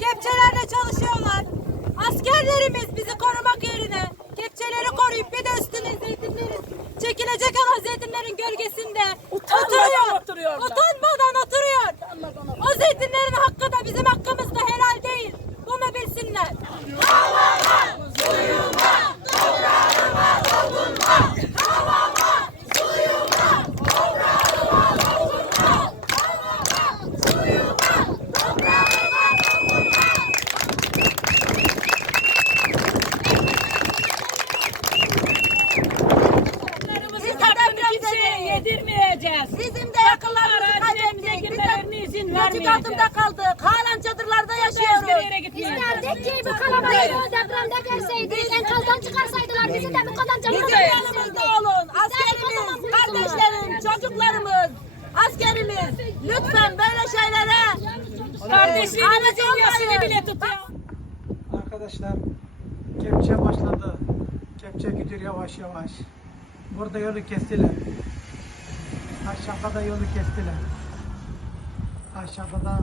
Kepçelerle çalışıyorlar. Askerlerimiz bizi korumak yerine kepçeleri koruyup bir de üstüne zeytinlerin çekilecek olan zeytinlerin gölgesinde oturup yedirmeyeceğiz. Bizim de yakınlarımızı kaybettik. girmelerine izin Küçük vermeyeceğiz. altında kaldık. Halen çadırlarda yaşıyoruz. yere gitmeyeceğiz. İsterdik ki bu kalabalığı depremde görseydik, enkazdan çıkarsaydılar bizi de bu kadar Bizim canımız yanımızda olun. Askerimiz, kardeşlerim, çocuklarımız, askerimiz. Lütfen böyle şeylere Kardeşlerimizin Alet yasını olmayın. bile tutuyor. Arkadaşlar kepçe başladı. Kepçe gidiyor yavaş yavaş. Burada yolu kestiler. Aşağıda da yolu kestiler. Aşağıda da